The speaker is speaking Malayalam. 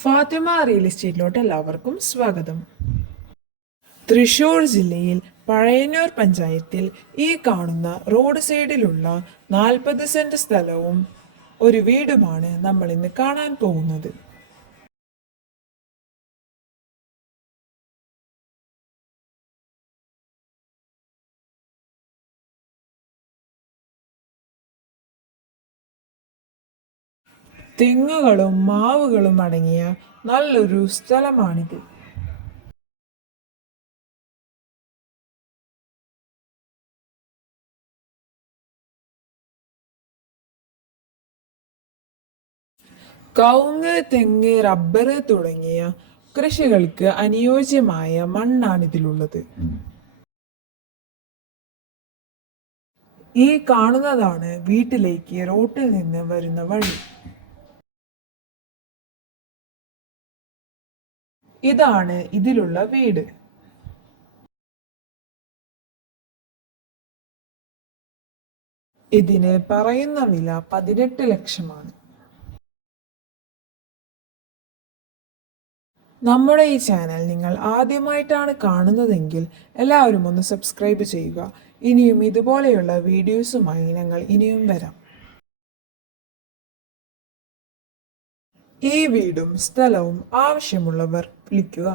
ഫാത്തിമ റിയൽ എസ്റ്റേറ്റിലോട്ട് എല്ലാവർക്കും സ്വാഗതം. തൃശൂർ ജില്ലയിൽ പഴയന്നൂർ പഞ്ചായത്തിൽ ഈ കാണുന്ന റോഡ് സൈഡിലുള്ള നാൽപ്പത് സെന്റ് സ്ഥലവും ഒരു വീടുമാണ് നമ്മൾ ഇന്ന് കാണാൻ പോകുന്നത്. തെങ്ങുകളും മാവുകളും അടങ്ങിയ നല്ലൊരു സ്ഥലമാണിത്. കവുങ്ങ് തെങ്ങ് റബ്ബർ തുടങ്ങിയ കൃഷികൾക്ക് അനുയോജ്യമായ മണ്ണാണിതിലുള്ളത്. ഈ കാണുന്നതാണ് വീട്ടിലേക്ക് റോട്ടിൽ നിന്ന് വരുന്ന വഴി. ഇതാണ് ഇതിലുള്ള വീട്. ഇതിന് പറയുന്ന വില പതിനെട്ട് ലക്ഷമാണ്. നമ്മുടെ ഈ ചാനൽ നിങ്ങൾ ആദ്യമായിട്ടാണ് കാണുന്നതെങ്കിൽ എല്ലാവരും ഒന്ന് സബ്സ്ക്രൈബ് ചെയ്യുക. ഇനിയും ഇതുപോലെയുള്ള വീഡിയോസുമായി ഞങ്ങൾ ഇനിയും വരാം. ഈ വീടും സ്ഥലവും ആവശ്യമുള്ളവർ വിളിക്കുക.